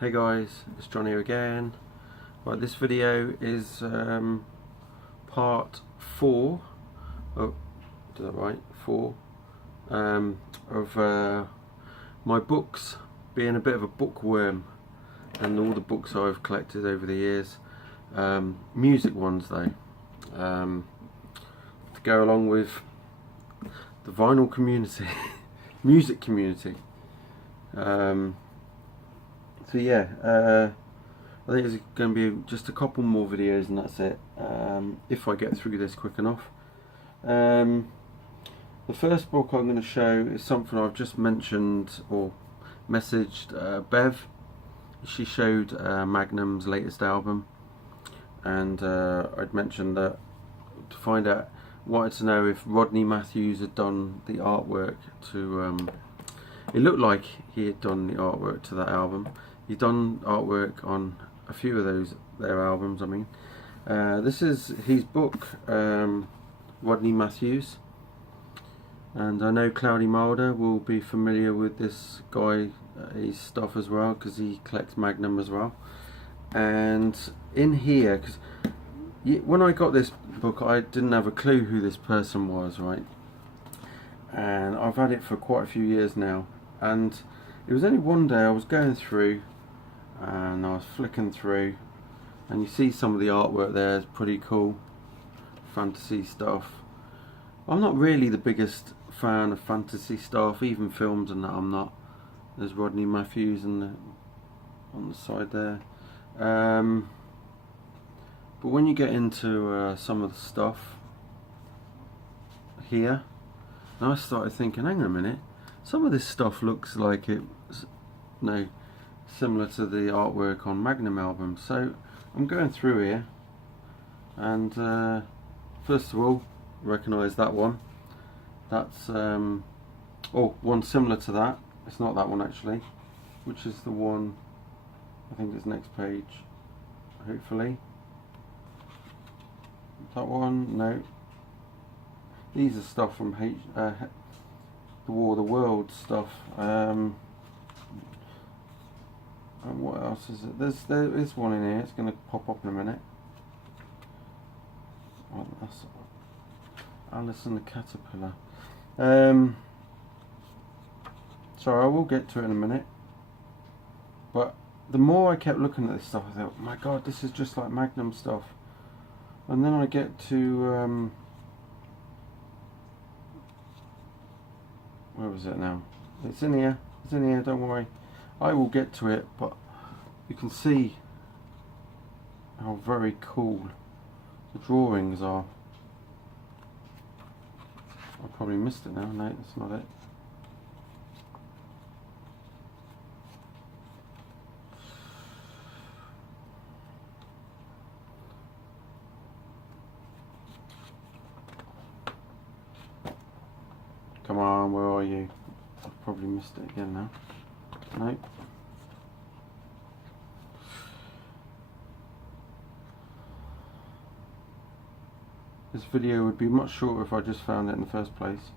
Hey guys, it's John here again. Right, this video is part 4. Oh, did that right? 4 of my books, being a bit of a bookworm, and all the books I've collected over the years. Music ones though, to go along with the vinyl community, music community. So yeah, I think it's going to be just a couple more videos and that's it, if I get through this quick enough. The first book I'm going to show is something I've just mentioned or messaged Bev. She showed Magnum's latest album, and I'd mentioned that to find out, wanted to know if Rodney Matthews had done the artwork to, it looked like he had done the artwork to that album. He's done artwork on a few of their albums. I mean, this is his book, Rodney Matthews, and I know Cloudy Milder will be familiar with this guy, his stuff as well, because he collects Magnum as well. And in here, because when I got this book, I didn't have a clue who this person was, right? And I've had it for quite a few years now, and it was only one day I was going through and I was flicking through, and you see some of the artwork there is pretty cool, fantasy stuff. I'm not really the biggest fan of fantasy stuff, even films and that I'm not. There's Rodney Matthews on the side there, but when you get into some of the stuff here, and I started thinking, hang on a minute, some of this stuff looks like it's similar to the artwork on Magnum albums. So I'm going through here, and first of all, recognise that one. That's one similar to that. It's not that one actually, which is the one, I think it's next page, hopefully. That one? No. These are stuff from the War of the World stuff. And what else is it? There is one in here. It's going to pop up in a minute. Oh, that's Alice and the Caterpillar. Sorry, I will get to it in a minute. But the more I kept looking at this stuff, I thought, my God, this is just like Magnum stuff. And then I get to where was it now? It's in here. It's in here. Don't worry. I will get to it, but you can see how very cool the drawings are. I probably missed it now. No, that's not it. Come on, where are you? I've probably missed it again now. No. This video would be much shorter if I just found it in the first place.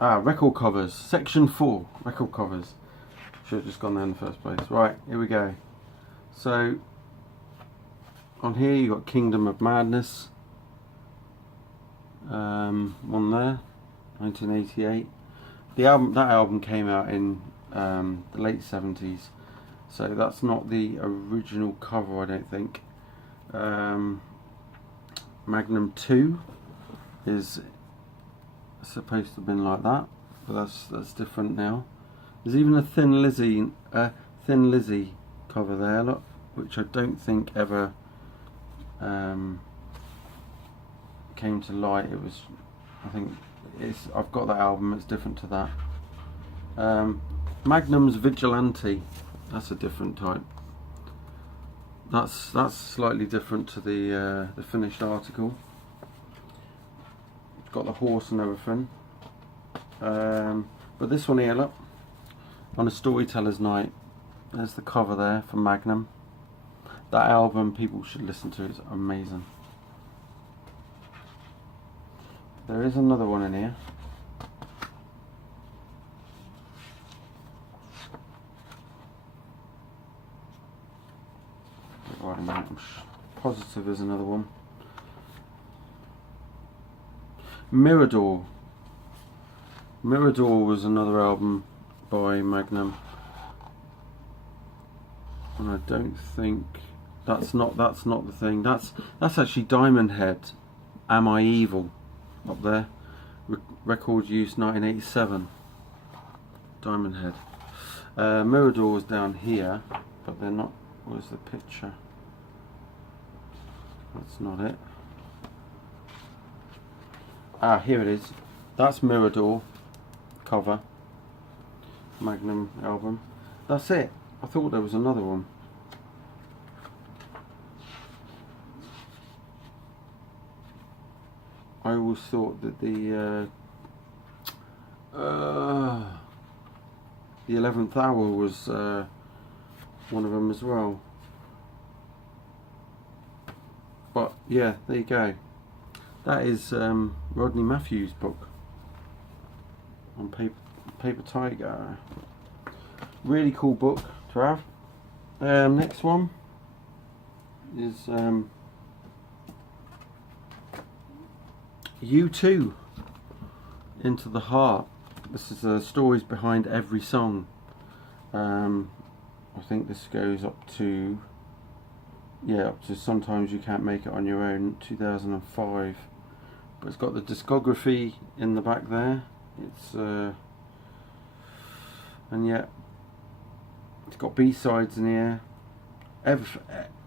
Record covers, section 4, record covers. Should have just gone there in the first place. Right, here we go. So on here you got Kingdom of Madness, one there, 1988. That album came out in the late 70s, so that's not the original cover, I don't think. Magnum 2 is supposed to have been like that, but that's different now. There's even a Thin Lizzy cover there, look, which I don't think ever came to light. It was, I think I've got that album, it's different to that. Magnum's Vigilante, that's a different type. That's slightly different to the finished article. It's got the horse and everything. But this one here, look, on a Storyteller's Night, there's the cover there for Magnum. That album people should listen to, it's amazing. there is another one in here. Right a minute, I'm positive there's another one. Mirador. Mirador was another album by Magnum, and I don't think that's not the thing. That's actually Diamond Head. Am I Evil? Up there. Record use 1987. Diamond Head. Mirador is down here, but they're not. Where's the picture? That's not it. Ah, here it is. That's Mirador cover. Magnum album. That's it. I thought there was another one. I always thought that the 11th Hour was one of them as well. But yeah, there you go. That is Rodney Matthews' book on paper tiger. Really cool book to have. Next one is U2, Into the Heart. This is the stories behind every song. I think this goes up to Sometimes You Can't Make It On Your Own, 2005. But it's got the discography in the back there. It's and yet it's got B-sides in here.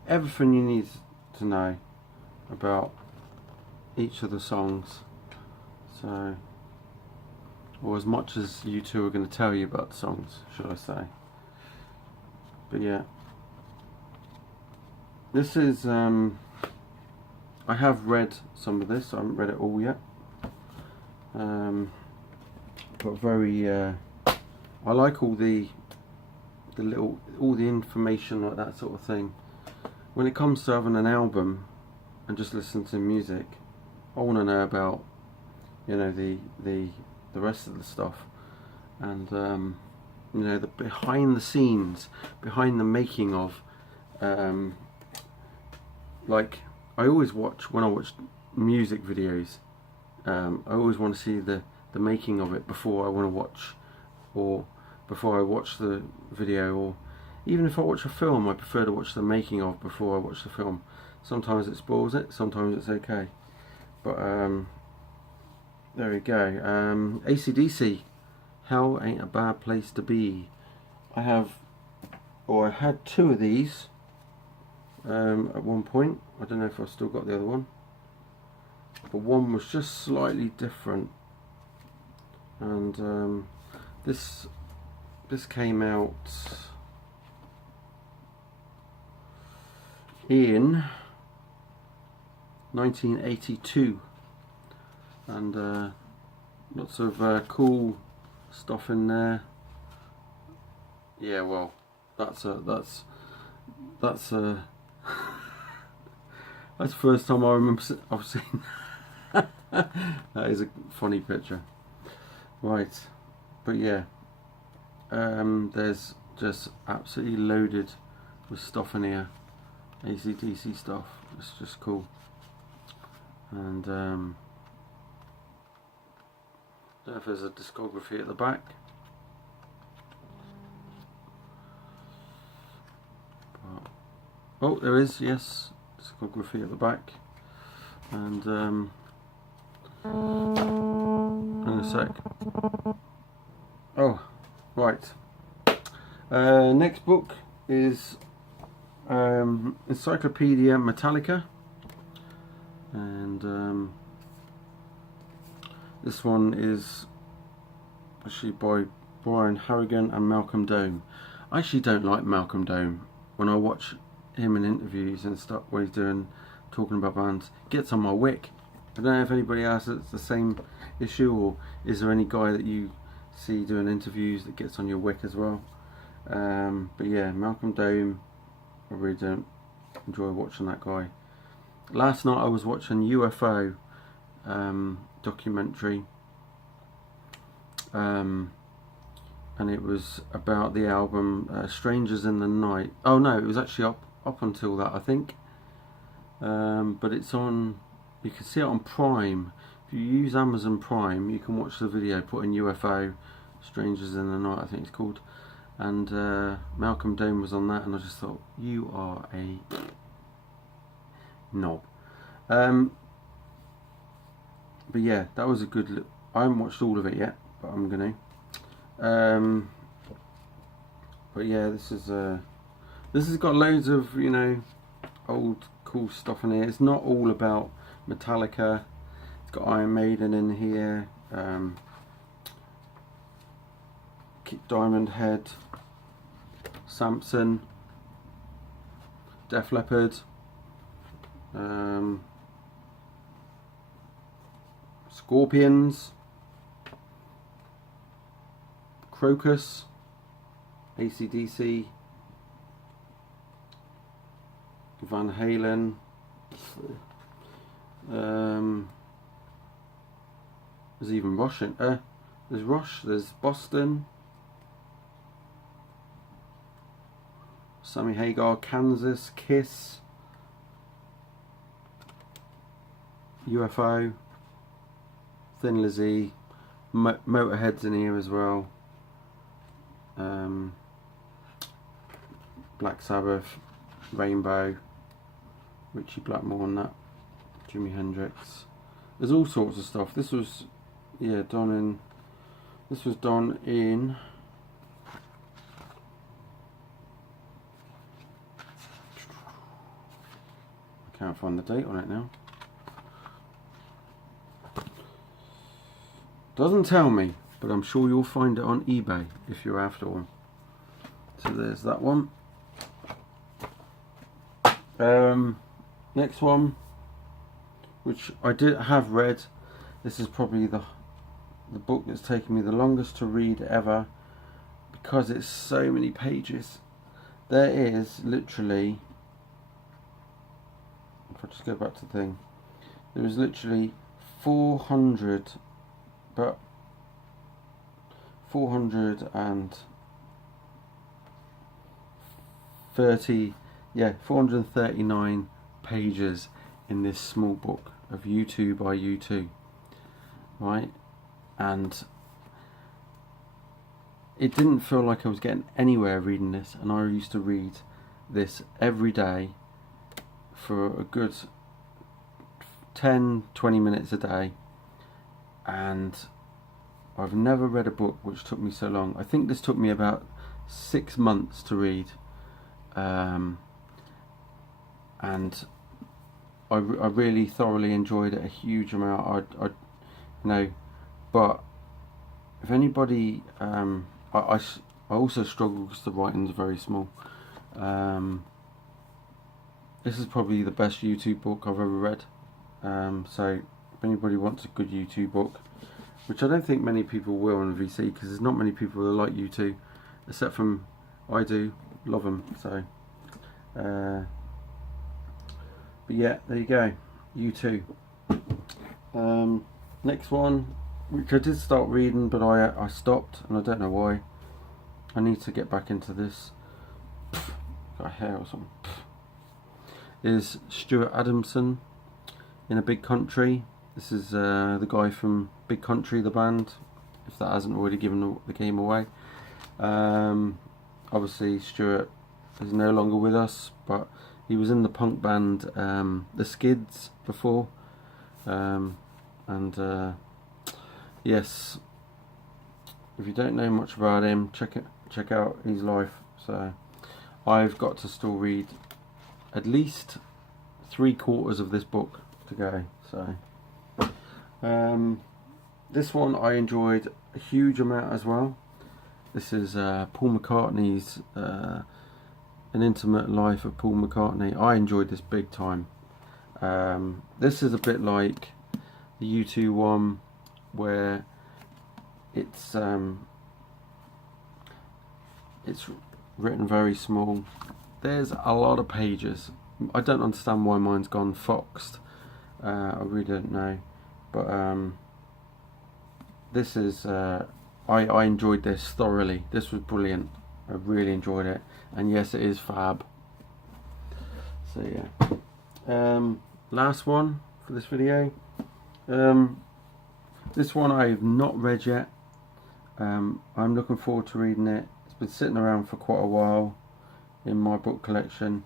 Everything you need to know about each of the songs. So, or as much as U2 are going to tell you about the songs, should I say. But yeah, this is I have read some of this. I haven't read it all yet, but very I like all the information, like that sort of thing. When it comes to having an album and just listening to music, I want to know about, you know, the rest of the stuff, and you know, the behind the scenes, behind the making of. Like, I always watch, when I watch music videos, I always want to see the making of it before I want to watch, or before I watch the video, or even if I watch a film, I prefer to watch the making of before I watch the film. Sometimes it spoils it, sometimes it's okay. But there we go. AC/DC, Hell Ain't a Bad Place to Be. I had two of these at one point. I don't know if I've still got the other one, but one was just slightly different, and this came out in 1982, and lots of cool stuff in there. Yeah, well, that's that's the first time I remember I've seen that is a funny picture, right? But yeah, there's just absolutely loaded with stuff in here, AC/DC stuff. It's just cool, and don't know if there's a discography at the back. Oh, there is, yes, discography at the back, and in a sec. Oh, right. Next book is Encyclopedia Metallica, and this one is actually by Brian Harrigan and Malcolm Dome. I actually don't like Malcolm Dome. When I watch him in interviews and stuff, what he's doing, talking about bands, gets on my wick. I don't know if anybody else has the same issue, or is there any guy that you see doing interviews that gets on your wick as well? But yeah, Malcolm Dome, I really don't enjoy watching that guy. Last night I was watching UFO, documentary, and it was about the album Strangers in the Night. Oh no, it was actually up until that, I think. But it's on, you can see it on Prime. If you use Amazon Prime, you can watch the video, put in UFO, Strangers in the Night, I think it's called. And Malcolm Dome was on that, and I just thought, you are a knob. But yeah, that was a good I haven't watched all of it yet, but I'm gonna. But yeah, this has got loads of, you know, old cool stuff in here. It's not all about Metallica. It's got Iron Maiden in here, Diamond Head, Samson, Def Leppard, Scorpions, Crocus, AC/DC, Van Halen, there's even Rush in there's Rush, there's Boston, Sammy Hagar, Kansas, Kiss, UFO, Thin Lizzy, Motorhead's in here as well, Black Sabbath, Rainbow, Richie Blackmore on that, Jimi Hendrix. There's all sorts of stuff. This was, yeah, done in I can't find the date on it now. Doesn't tell me, but I'm sure you'll find it on eBay if you're after one. So there's that one. Next one, which I have read. This is probably the book that's taken me the longest to read ever, because it's so many pages. There is literally, if I just go back to the thing, there is literally 439 pages in this small book of U2 by U2, right? And it didn't feel like I was getting anywhere reading this, and I used to read this every day for a good 10-20 minutes a day, and I've never read a book which took me so long. I think this took me about 6 months to read, and I really thoroughly enjoyed it a huge amount. I but if anybody, I also struggle because the writing's very small. This is probably the best YouTube book I've ever read. So if anybody wants a good YouTube book, which I don't think many people will on VC, because there's not many people that like U2, except from I do love them. So, but yeah, there you go, U2. Next one, which I did start reading, but I stopped, and I don't know why. I need to get back into this. Got a hair or something. Is Stuart Adamson in A Big Country. This is the guy from Big Country, the band, if that hasn't already given the game away. Obviously Stuart is no longer with us, but he was in the punk band The Skids before, and yes, if you don't know much about him, check out his life. So I've got to still read at least 3/4 of this book to go. So this one I enjoyed a huge amount as well. This is Paul McCartney's An Intimate Life of Paul McCartney. I enjoyed this big time. This is a bit like the U2 one, where it's written very small. There's a lot of pages. I don't understand why mine's gone foxed. I really don't know. but this is I enjoyed this thoroughly. This was brilliant. I really enjoyed it, and yes, it is fab. So yeah, last one for this video. This one I've not read yet. I'm looking forward to reading it. It's been sitting around for quite a while in my book collection.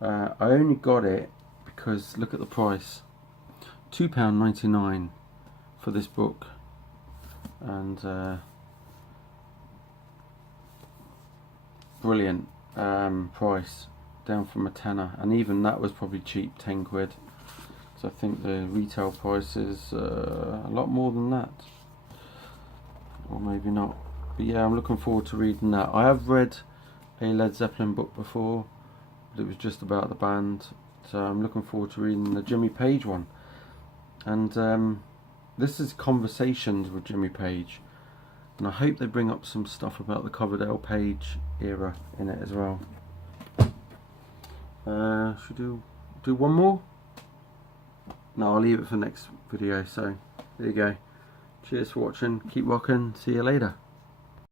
I only got it because look at the price, £2.99 for this book, and brilliant price, down from a tenner, and even that was probably cheap, 10 quid. So I think the retail price is a lot more than that, or maybe not. But yeah, I'm looking forward to reading that. I have read a Led Zeppelin book before, but it was just about the band, so I'm looking forward to reading the Jimmy Page one. And this is Conversations with Jimmy Page, and I hope they bring up some stuff about the Coverdale Page era in it as well. Should do one more? No, I'll leave it for next video. So there you go. Cheers for watching. Keep rocking. See you later.